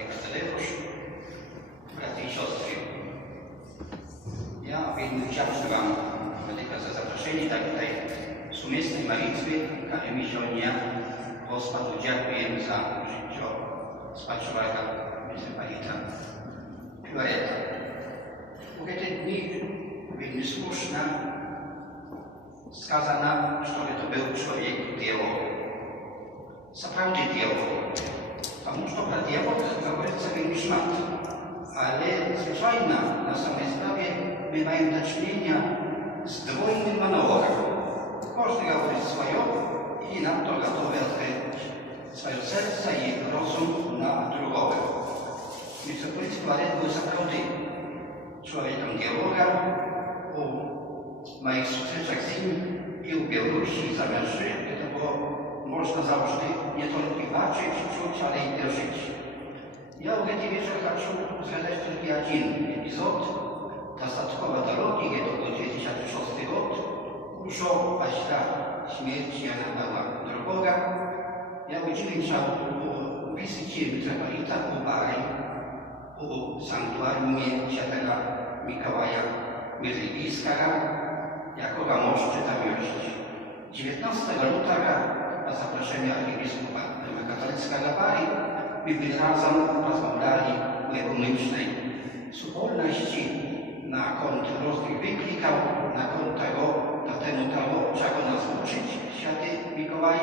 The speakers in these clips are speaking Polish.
Aleksandrowicz, braty i siostry. Ja veľmi vďačný vám za zaproszenie tak tej sumestnej malitwy, ale misionia Gospodu ďakujem za życie spačovateľa metropolita Filareta. U te dni veľmi slušná skazana, что это был человек дьявол. Сапраўды дьявол. Потому что про дьявола говорится veľmi шмат. Ale zwyczajna na samej sprawie my mamy do czynienia z dwojnym monologiem. Każdy mówi swoje i nam to gotowe odkryć swoje serce i rozum na drugowe. Metropolit Filaret był zaprawdy człowiekiem dialoga u moich sprzeczach z nim i u Białorusi zamierzy. To było można zawsze nie tylko patrzeć, czuć, ale i przeżyć. Ja w этой вечер хочу сказать только один эпизод. Достатково дороги, это был 2006 год. Ушел после смерти Яна другого. Я участвовал в визите митрополита у Бары, у санктуариуме Świętego Mikołaja Myrligijskiego, jakoga moszczy tam już 19 lutego na zaproszenie arcybiskupa katolickiego Bary. My byli razem rozmawiali o ekumenicznej wspólności na kont różnych wyklikał, na kont tego, na temu, czego nas uczyć, Święty Mikołaj.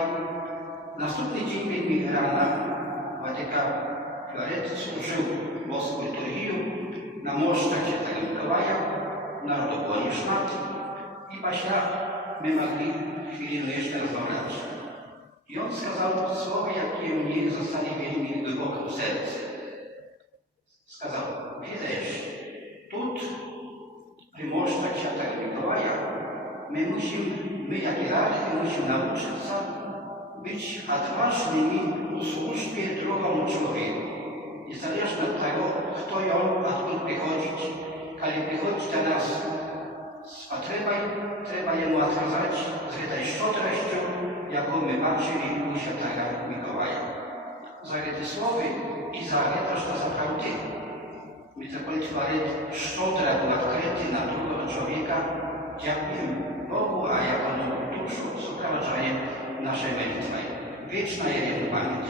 Następny dzień byli rana, Watykan Filaret służył boską liturgię na moszczach Świętego Mikołaja, narodu było nie szmat i paśla my mogli chwilę jeszcze rozmawiać. I on skazał słowa, jakie mnie zostali veľmi głęboko w serce. Skazał, wiesz, tu, przy moszczach Świętego Mikołaja, my jak hierarchia, musimy nauczyć się być odważnymi w służbie drugiemu człowieku. Niezależnie od tego, kto ją, odkąd przychodzić, kiedy przychodzi do nas z potrzebą, trzeba jemu odkazać z tej szczodrością, jaką my patrzyli u Świętego Mikołaja. Za te słowy i za to, że naprawdę metropolit Filaret szczodra był odkryty na drugiego człowieka, dziękuję Bogu, a jako nową duszę sprowadzają naszej modlitwy. Wieczna jego pamięć.